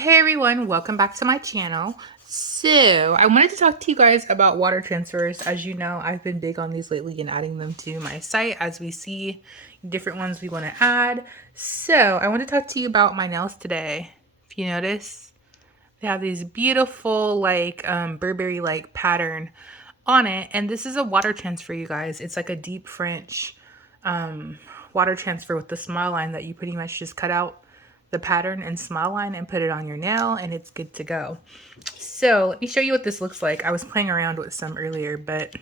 Hey everyone, welcome back to my channel. So I wanted to talk to you guys about water transfers. As you know, I've been big on these lately and adding them to my site as we see different ones we want to add. So I want to talk to you about my nails today. If you notice, they have these beautiful like Burberry like pattern on it, and this is a water transfer, you guys. It's like a deep French water transfer with the smile line that you pretty much just cut out the pattern and smile line and put it on your nail and it's good to go. So let me show you what this looks like. I was playing around with some earlier, but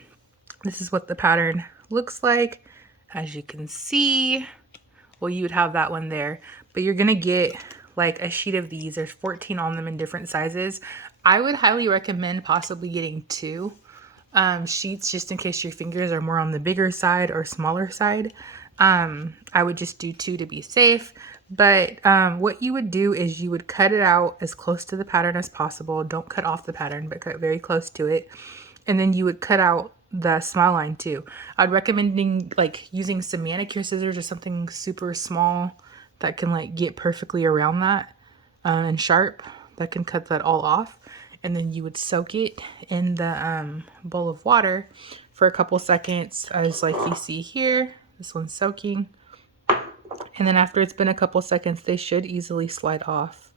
this is what the pattern looks like. As you can see, well, you would have that one there, but you're gonna get like a sheet of these. There's 14 on them in different sizes. I would highly recommend possibly getting two sheets just in case your fingers are more on the bigger side or smaller side. I would just do two to be safe. But what you would do is you would cut it out as close to the pattern as possible. Don't cut off the pattern, but cut very close to it. And then you would cut out the smile line too. I'd recommend like using some manicure scissors or something super small that can like get perfectly around that and sharp that can cut that all off. And then you would soak it in the bowl of water for a couple seconds, as like you see here. This one's soaking. And then after it's been a couple seconds, they should easily slide off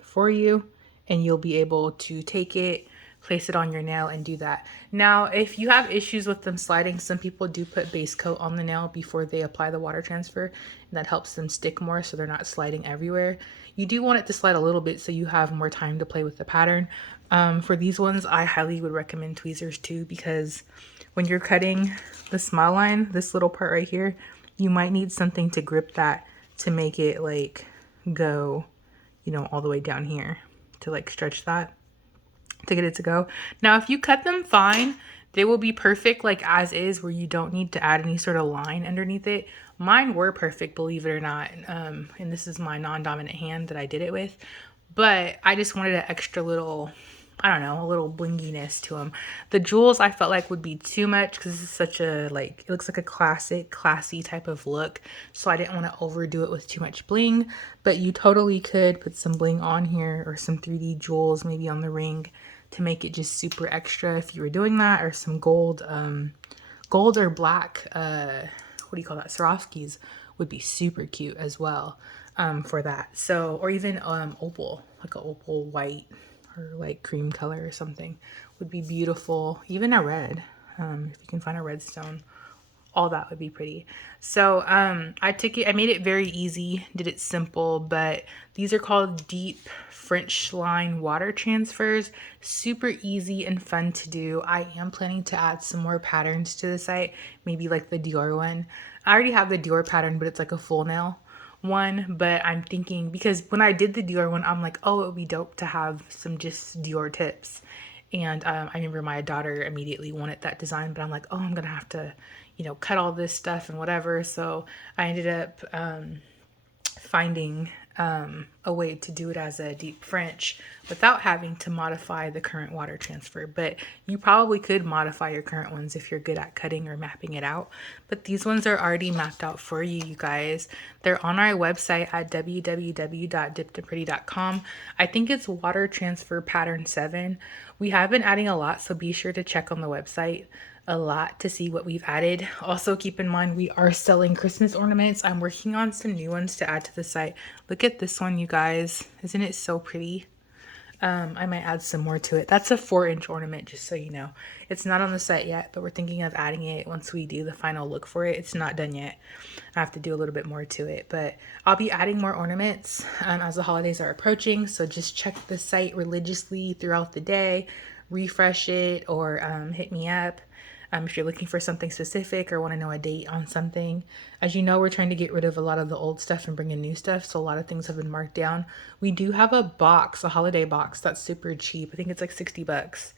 for you, and you'll be able to take it, place it on your nail, and do that. Now, if you have issues with them sliding, some people do put base coat on the nail before they apply the water transfer, and that helps them stick more so they're not sliding everywhere. You do want it to slide a little bit so you have more time to play with the pattern. For these ones, I highly would recommend tweezers too, because when you're cutting the smile line, this little part right here, you might need something to grip that to make it like go, you know, all the way down here to like stretch that to get it to go. Now, if you cut them fine, they will be perfect like as is, where you don't need to add any sort of line underneath it. Mine were perfect, believe it or not. And this is my non-dominant hand that I did it with, but I just wanted an extra little, I don't know, a little blinginess to them. The jewels I felt like would be too much because this is such a, like, it looks like a classic, classy type of look. So I didn't want to overdo it with too much bling, but you totally could put some bling on here or some 3D jewels maybe on the ring to make it just super extra if you were doing that, or some gold, gold or black, what do you call that? Swarovskis would be super cute as well for that. So, or even opal, like an opal white or like cream color or something would be beautiful. Even a red, if you can find a red stone, all that would be pretty. So I made it very easy, did it simple, but these are called deep French line water transfers. Super easy and fun to do. I am planning to add some more patterns to the site, maybe like the Dior one. I already have the Dior pattern, but it's like a full nail one, but I'm thinking, because when I did the Dior one, I'm like, oh, it would be dope to have some just Dior tips. And I remember my daughter immediately wanted that design, but I'm like, oh, I'm gonna have to, you know, cut all this stuff and whatever. So I ended up finding a way to do it as a deep French without having to modify the current water transfer. But you probably could modify your current ones if you're good at cutting or mapping it out. But these ones are already mapped out for you, you guys. They're on our website at www.diptopretty.com. I think it's water transfer pattern 7. We have been adding a lot, so be sure to check on the website a lot to see what we've added. Also, keep in mind we are selling Christmas ornaments. I'm working on some new ones to add to the site. Look at this one, you guys. Isn't it so pretty? I might add some more to it. That's a 4-inch ornament, just so you know. It's not on the site yet, but we're thinking of adding it once we do the final look for it. It's not done yet. I have to do a little bit more to it, but I'll be adding more ornaments as the holidays are approaching. So just check the site religiously throughout the day, refresh it, or hit me up. If you're looking for something specific or want to know a date on something. As you know, we're trying to get rid of a lot of the old stuff and bring in new stuff, so a lot of things have been marked down. We do have a box, a holiday box, that's super cheap. I think it's like 60 bucks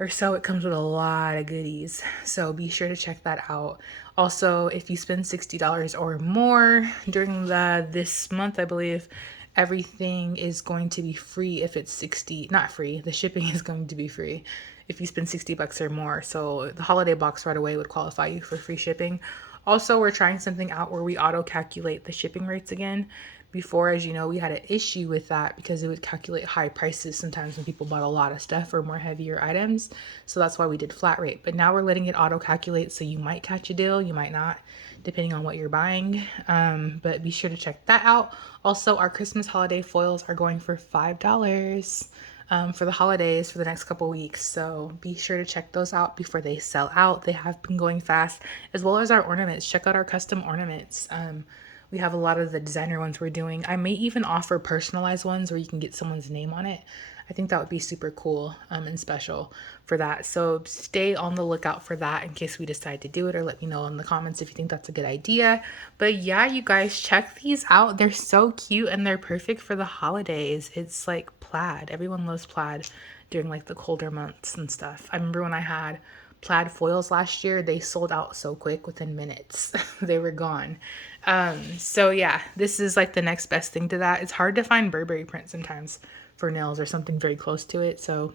or so. It comes with a lot of goodies, so be sure to check that out. Also, if you spend $60 or more during this month, I believe, everything is going to be free. If it's 60, not free, the shipping is going to be free if you spend 60 bucks or more. So the holiday box right away would qualify you for free shipping. Also, we're trying something out where we auto calculate the shipping rates again, Before, as you know, we had an issue with that because it would calculate high prices sometimes when people bought a lot of stuff or more heavier items. So that's why we did flat rate. But now we're letting it auto calculate, so you might catch a deal, you might not, depending on what you're buying. But be sure to check that out. Also, our Christmas holiday foils are going for $5 for the holidays for the next couple weeks. So be sure to check those out before they sell out. They have been going fast, as well as our ornaments. Check out our custom ornaments. We have a lot of the designer ones we're doing. I may even offer personalized ones where you can get someone's name on it. I think that would be super cool and special for that. So stay on the lookout for that in case we decide to do it, or let me know in the comments if you think that's a good idea. But yeah, you guys, check these out. They're so cute and they're perfect for the holidays. It's like plaid. Everyone loves plaid during like the colder months and stuff. I remember when I had plaid foils last year, they sold out so quick within minutes. They were gone. So yeah, this is like the next best thing to that. It's hard to find Burberry print sometimes for nails or something very close to it. So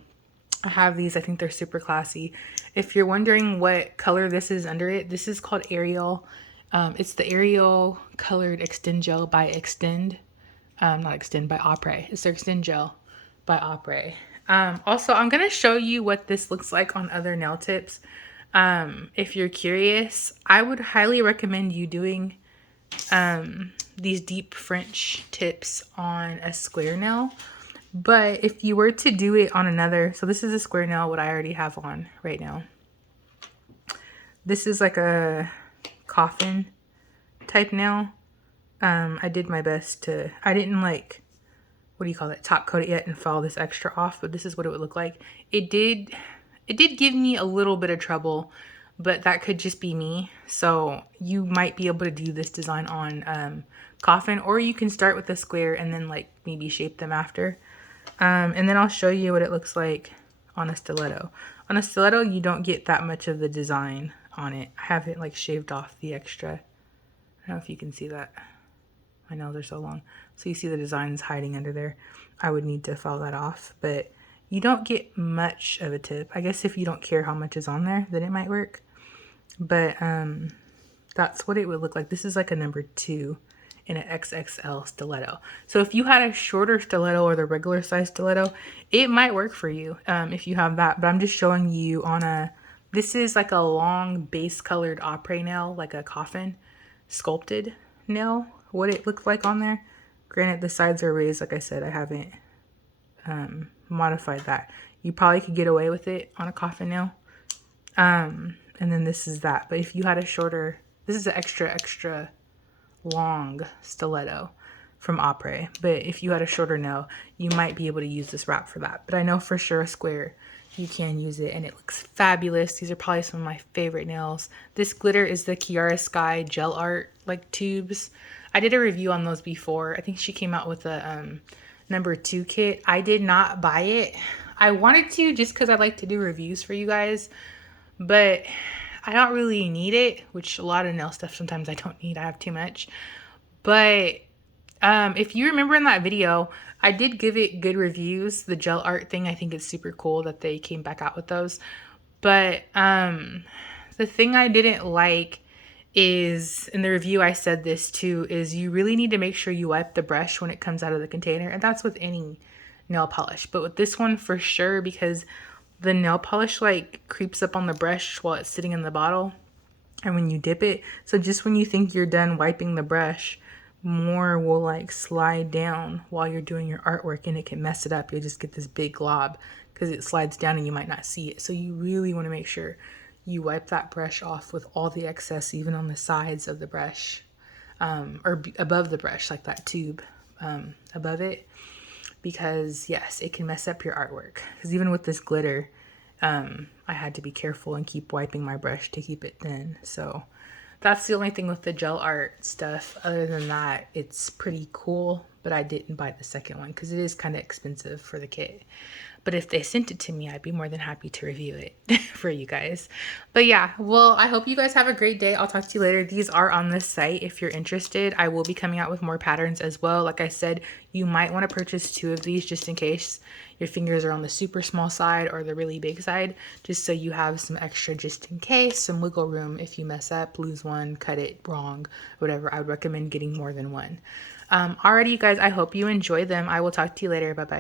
I have these. I think they're super classy. If you're wondering what color this is under it, this is called Ariel. It's the Ariel Colored Extend Gel by Extend. Not Extend, by Opre. It's their Extend Gel by Opre. Also, I'm going to show you what this looks like on other nail tips. If you're curious, I would highly recommend you doing these deep French tips on a square nail. But if you were to do it on another, so this is a square nail, what I already have on right now. This is like a coffin type nail. I did my best to, I didn't like, what do you call it, top coat it yet and file this extra off, but this is what it would look like. It did give me a little bit of trouble, but that could just be me. So you might be able to do this design on coffin, or you can start with a square and then like maybe shape them after. And then I'll show you what it looks like on a stiletto. On a stiletto, you don't get that much of the design on it. I haven't like shaved off the extra. I don't know if you can see that. My nails are so long. So you see the designs hiding under there. I would need to file that off, but you don't get much of a tip. I guess if you don't care how much is on there, then it might work. But that's what it would look like. This is like a number 2 in an XXL stiletto. So if you had a shorter stiletto or the regular size stiletto, it might work for you if you have that. But I'm just showing you on a, this is like a long base colored opera nail, like a coffin sculpted nail, what it looked like on there. Granted, the sides are raised. Like I said, I haven't modified that. You probably could get away with it on a coffin nail. And then this is that. But if you had a shorter, this is an extra long stiletto from Opre. But if you had a shorter nail, you might be able to use this wrap for that. But I know for sure a square, you can use it and it looks fabulous. These are probably some of my favorite nails. This glitter is the Kiara Sky gel art like tubes. I did a review on those before. I think she came out with a number 2 kit. I did not buy it. I wanted to just because I like to do reviews for you guys, but I don't really need it, which a lot of nail stuff sometimes I don't need. I have too much. But if you remember in that video, I did give it good reviews. The gel art thing, I think it's super cool that they came back out with those. But the thing I didn't like is, in the review I said this too, is you really need to make sure you wipe the brush when it comes out of the container. And that's with any nail polish. But with this one for sure, because the nail polish like creeps up on the brush while it's sitting in the bottle. And when you dip it, so just when you think you're done wiping the brush, more will like slide down while you're doing your artwork and it can mess it up. You'll just get this big glob because it slides down and you might not see it. So you really want to make sure you wipe that brush off with all the excess, even on the sides of the brush, or above the brush, like that tube above it, because yes, it can mess up your artwork. Because even with this glitter, I had to be careful and keep wiping my brush to keep it thin. So that's the only thing with the gel art stuff. Other than that, it's pretty cool, but I didn't buy the second one because it is kind of expensive for the kit. But if they sent it to me, I'd be more than happy to review it for you guys. But yeah, well, I hope you guys have a great day. I'll talk to you later. These are on this site if you're interested. I will be coming out with more patterns as well. Like I said, you might want to purchase 2 of these just in case your fingers are on the super small side or the really big side, just so you have some extra just in case, some wiggle room if you mess up, lose one, cut it wrong, whatever. I would recommend getting more than one. Alrighty, you guys, I hope you enjoy them. I will talk to you later. Bye bye.